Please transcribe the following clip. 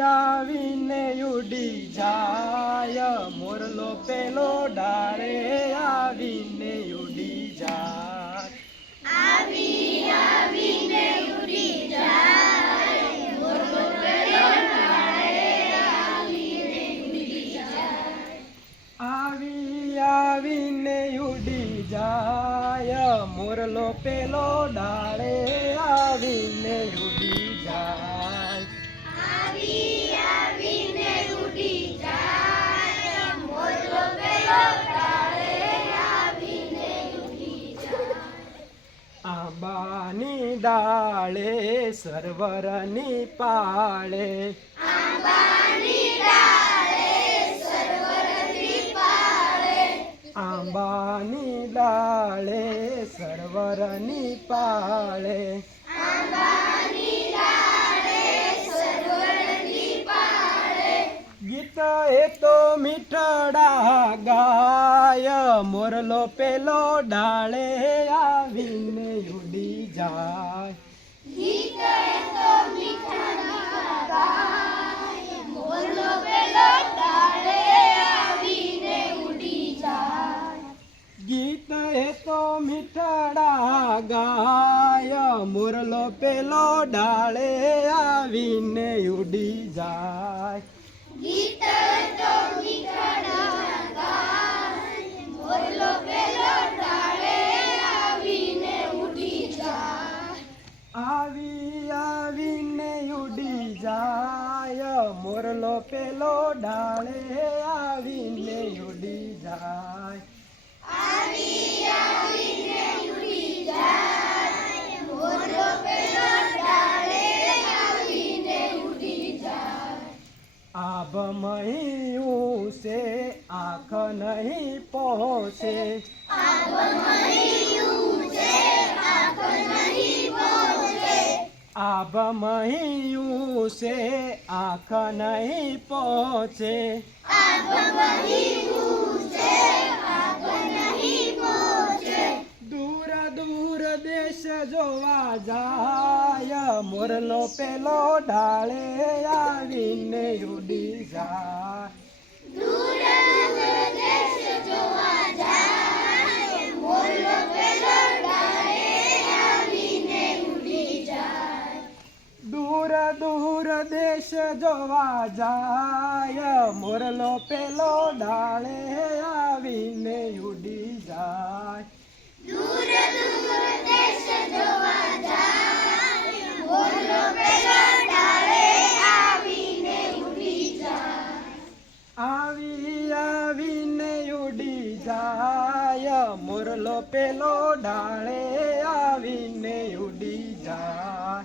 આવીને ઉડી જાય મોરલો પેલો ડાળે આવીને ઉડી જાય આવીને ઉડી જાય મોરલો પેલો ડાળે આવીને ઉડી જાય આવીને ઉડી જાય મોરલો પેલો ડાળે આવીને ઉડી જાય આવીને ઉડી જાય મોરલો પેલો ડાળે આવીને ઉડી જાય આંબાની ડાળે સરવરની પાળે આંબાની ડાળે સરવરની પાળે આંબાની ડાળે સરવરની પાળે આંબાની ડાળે સરવરની પાળે ગીત એ તો મીઠડા ગાય મોરલો પેલો ડાળે આવીને ઉડી જાય ગીત એ તો મીઠા ગાય મોરલો પેલો ડાળે આવીને ઉડી જાય ગીત એ તો મીઠડા ગાય મોરલો પેલો ડાળે આવીને ઉડી જાય ગીત એ તો મીઠા ગાય મોરલો પેલો ડાળે આવીને ઉડી જાય આવીને ઉડી જાય મોરલો પેલો ડાળે આવીને ઉડી જાય આવીને ઉડી જાય મોરલો પેલો ડાળે આવીને ઉડી જાય આભ મહી છે આંખ નહીં પહોંચે આંખ નહીં પહોંચે આભ મહી છે આંખ નહીં પહોંચે આંખ નહીં પહોંચે દૂર દૂર દેશ જોવા જાય મોરલો પેલો ડાળે આવીને ઉડી જાય દૂર દૂર દેશ જોવા જાય મોરલો પેલો ડાળે આવીને ઉડી જાય દૂર દૂર દેશ જોવા જાય મોરલો પેલો ડાળે આવીને ઉડી જાય દૂર દૂર દેશ જોવા જાય મોરલો પેલો ડાળે આવીને ઉડી જાય આવીને ઉડી જાય મોરલો પેલો ડાળે આવીને ઉડી જાય